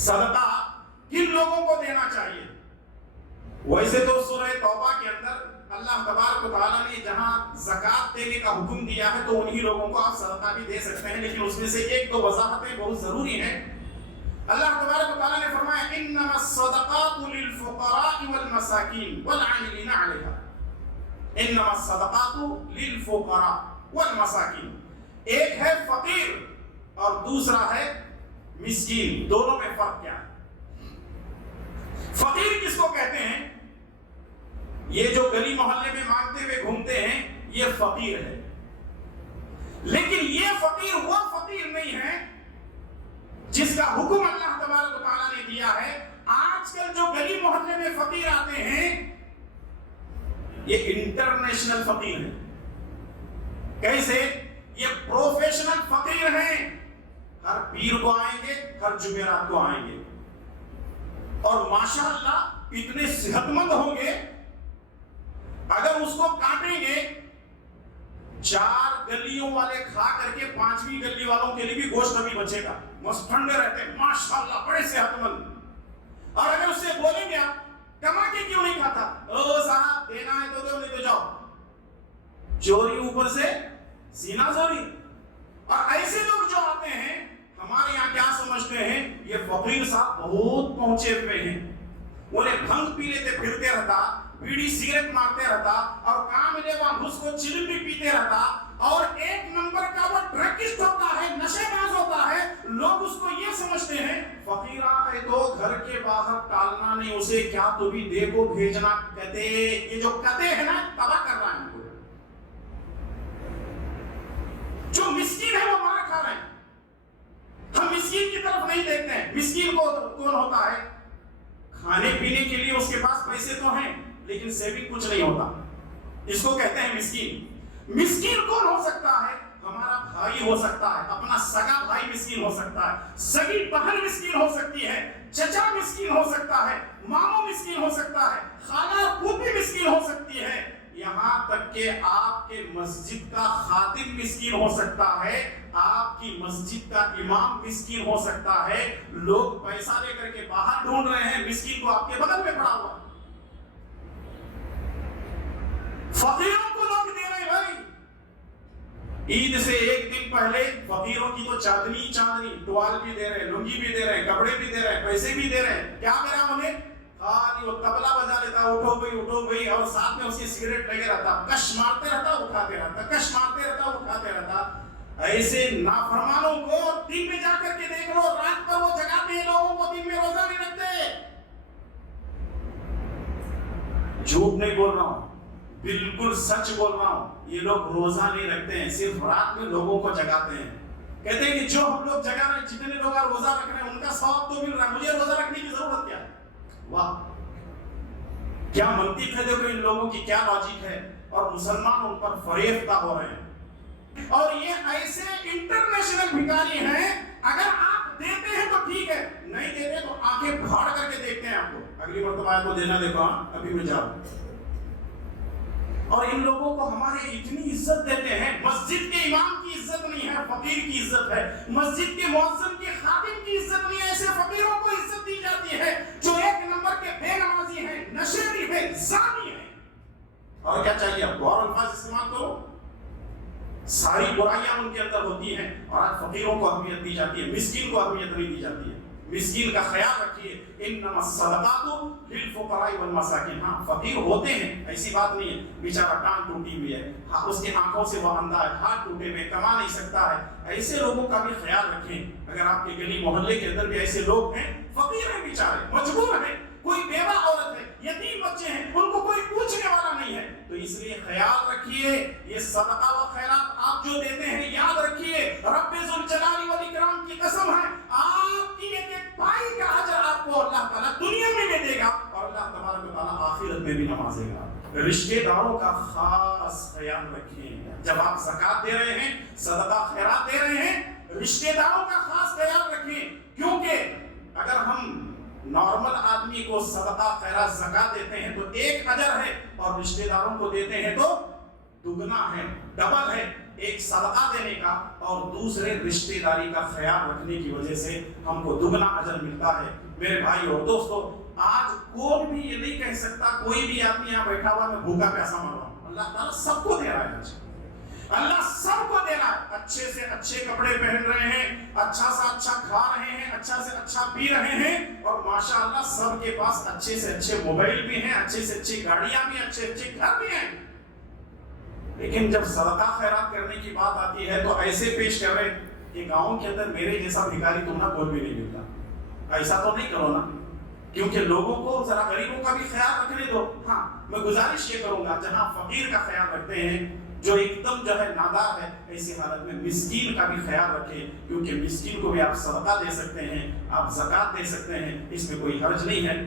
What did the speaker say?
صدقہ کن لوگوں کو دینا چاہیے؟ ویسے تو سورہ توبہ کے اندر اللہ تبارک و تعالیٰ نے جہاں زکوٰۃ دینے کا حکم دیا ہے تو انہی لوگوں کو آپ صدقہ بھی دے سکتے ہیں، لیکن اس میں سے ایک دو وضاحتیں بہت ضروری ہیں۔ اللہ تبارک و تعالیٰ نے فرمایا انما الصدقات للفقراء والمساکین والعاملین علیہا، انما الصدقات للفقراء والمساکین، ایک ہے فقیر اور دوسرا ہے مسکین، دونوں میں فرق کیا ہے؟ فقیر کس کو کہتے ہیں؟ یہ جو گلی محلے میں مانگتے ہوئے گھومتے ہیں یہ فقیر ہے، لیکن یہ فقیر وہ فقیر نہیں ہے جس کا حکم اللہ تبارک و تعالیٰ نے دیا ہے۔ آج کل جو گلی محلے میں فقیر آتے ہیں یہ انٹرنیشنل فقیر ہیں۔ کیسے؟ یہ پروفیشنل فقیر ہیں، ہر پیر کو آئیں گے، ہر جمعرات کو آئیں گے، اور ماشاءاللہ اتنے صحت مند ہوں گے، اگر اس کو کاٹیں گے 4 گلیوں والے کھا کر کے 5ویں گلی والوں کے لیے بھی گوشت ابھی بچے گا، مست ٹھنڈے رہتے ہیں ماشاءاللہ، بڑے صحت مند۔ اور اگر اس سے بولیں گے آپ کما کے کیوں نہیں کھاتا؟ او صاحب دینا ہے تو دو، نہیں تو جاؤ، چوری اوپر سے سینہ زوری۔ اور ایسے لوگ جو آتے ہیں ہمارے یہاں کیا سمجھتے ہیں؟ یہ فقیر صاحب بہت پہنچے ہوئے ہیں، انہیں بھنگ پی لیتے پھرتے رہتا، بیڑی سگریٹ مارتے رہتا، اور کام ملے وہاں گھس کو چلم بھی پیتے رہتا، اور ایک نمبر کا وہ ڈرگسٹ ہوتا ہے، نشے باز ہوتا ہے۔ لوگ اس کو یہ سمجھتے ہیں فقیر ہے تو گھر کے باہر ٹالنا نہیں، اسے کیا تو بھی دے کو بھیجنا، کہتے یہ جو کہتے ہیں نا تباہ کر رہا ہے۔ جو مسکین ہے وہ مار کھا رہے ہیں، ہم مسکین کی طرف نہیں دیکھتے ہیں۔ مسکین کو کون ہوتا ہے؟ کھانے پینے کے لیے اس کے پاس پیسے تو ہیں لیکن سیونگ کچھ نہیں ہوتا، اس کو کہتے ہیں مسکین۔ مسکین کون ہو سکتا ہے؟ ہمارا بھائی ہو سکتا ہے، اپنا سگا بھائی مسکین ہو سکتا ہے، سگی بہن مسکین ہو سکتی ہے، چچا مسکین ہو سکتا ہے، ماموں مسکین ہو سکتا ہے، خالہ پھوپھی مسکین ہو سکتی ہے، یہاں تک کہ آپ کے مسجد کا خادم مسکین ہو سکتا ہے، آپ کی مسجد کا امام مسکین ہو سکتا ہے۔ لوگ پیسہ لے کر کے باہر ڈھونڈ رہے ہیں، مسکین کو آپ کے بغل میں پڑا ہوا۔ فقیروں کو لوگ دے رہے ہیں بھائی، عید سے ایک دن پہلے فقیروں کی تو چاندنی ٹوال بھی دے رہے ہیں، لنگی بھی دے رہے ہیں، کپڑے بھی دے رہے ہیں، پیسے بھی دے رہے ہیں۔ کیا میرا انہیں خالی وہ تبلا بجا لیتا، اٹھو گئی، اور ساتھ میں اس کی سگریٹ لگے رہتا، کش مارتے رہتا اٹھاتے رہتا، کش مارتے رہتا اٹھاتے رہتا۔ ایسے نافرمانوں کو دن میں جا کر کے دیکھ لو، رات پر وہ جگاتے ہیں لوگوں کو، دن میں روزہ نہیں رکھتے۔ جھوٹ نہیں بول رہا ہوں، بالکل سچ بول رہا ہوں، یہ لوگ روزہ نہیں رکھتے ہیں، صرف رات میں لوگوں کو جگاتے ہیں۔ کہتے ہیں کہ جو ہم لوگ جگا رہے ہیں، جتنے لوگ روزہ رکھ رہے ہیں ان کا ثواب تو مل رہا ہے، مجھے روزہ رکھنے کی ضرورت کیا ہے؟ واہ کیا منطق ہے، دیکھو ان لوگوں کی کیا لاجک ہے، اور مسلمان ان پر فریفتہ ہو رہے ہیں۔ اور یہ ایسے انٹرنیشنل بھکاری ہیں، اگر آپ دیتے ہیں تو ٹھیک ہے، نہیں دیتے تو آنکھیں پھاڑ کر کے دیکھتے ہیں آپ کو، اگلی مرتبہ آپ کو دینا دیکھو، ابھی میں جاؤں۔ اور ان لوگوں کو ہمارے اتنی عزت دیتے ہیں، مسجد کے امام کی عزت نہیں ہے، فقیر کی عزت ہے، مسجد کے مؤذن کے خادم کی عزت نہیں ہے، ایسے فقیروں کو عزت دی جاتی ہے جو ایک نمبر کے بے نمازی ہیں، نشیڑی ہیں، زانی ہیں۔ اور کیا چاہیے آپ کو؟ اور الفاظ استعمال کرو، ساری برائیاں ان کے اندر ہوتی ہیں، اور آج فقیروں کو اہمیت دی جاتی ہے، مسکین کو اہمیت نہیں دی جاتی ہے۔ مسکین کا خیال رکھیے، انما الصدقات للفقراء والمساکین۔ ہاں فقیر ہوتے ہیں، ایسی بات نہیں ہے، بیچارہ ٹانگ ٹوٹی ہوئی ہے، اس کی آنکھوں سے وہ اندھا ہے، ہاتھ ٹوٹے ہوئے، کما نہیں سکتا ہے، ایسے لوگوں کا بھی خیال رکھیں۔ اگر آپ کے گلی محلے کے اندر بھی ایسے لوگ ہیں، فقیر ہیں بیچارے، مجبور ہیں، کوئی بیوہ عورت ہے، یتیم بچے ہیں، ان کو کوئی پوچھنے والا نہیں ہے، تو اس لیے خیال رکھیے، یہ صدقہ و خیرات آپ جو دیتے ہیں یاد رکھیے، رب ذوالجلال والاکرام کی قسم ہے، آپ کی ایک ایک پائی کا اجر آپ کو اللہ تعالیٰ دنیا میں بھی دے گا، اور اللہ تبارک و تعالیٰ آخرت میں بھی نوازے گا۔ رشتہ داروں کا خاص خیال رکھیں، جب آپ زکوٰۃ دے رہے ہیں، صدقہ خیرات دے رہے ہیں، رشتہ داروں کا خاص خیال رکھیں، کیونکہ اگر ہم نارمل آدمی کو صدقہ خیرات زکوٰۃ دیتے ہیں تو ایک اجر ہے، اور رشتہ داروں کو دیتے ہیں تو دگنا ہے، ڈبل ہے۔ ایک صدقہ دینے کا اور دوسرے رشتہ داری کا خیال رکھنے کی وجہ سے ہم کو دگنا اجر ملتا ہے۔ میرے بھائی اور دوستو، آج کوئی بھی یہ نہیں کہہ سکتا کوئی بھی آدمی یہاں بیٹھا ہوا میں بھوکا پیسہ مر رہا ہوں۔ اللہ تعالیٰ سب کو دے رہا ہے، اللہ سب کو دے رہا ہے۔ اچھے سے اچھے کپڑے پہن رہے ہیں، اچھا سے اچھا کھا رہے ہیں، اچھا سے اچھا پی رہے ہیں، اور ماشاءاللہ سب کے پاس اچھے سے اچھے موبائل بھی ہیں، اچھے سے اچھی گاڑیاں بھی، اچھے اچھے گھر بھی ہیں۔ لیکن جب صدقہ خیرات کرنے کی بات آتی ہے تو ایسے پیش کر رہے کہ گاؤں کے اندر میرے جیسا بھکاری تم نہ کوئی بھی نہیں ملتا۔ ایسا تو نہیں کرو نا، کیونکہ لوگوں کو ذرا غریبوں کا بھی خیال رکھنے دو۔ ہاں، میں گزارش یہ کروں گا جہاں فقیر کا خیال رکھتے ہیں، جو ایک دم جو ہے نادار ہے، ایسی حالت میں مسکین کا بھی خیال رکھیں، کیونکہ مسکین کو بھی آپ صدقہ دے سکتے ہیں، آپ زکوٰۃ دے سکتے ہیں، اس میں کوئی حرج نہیں ہے۔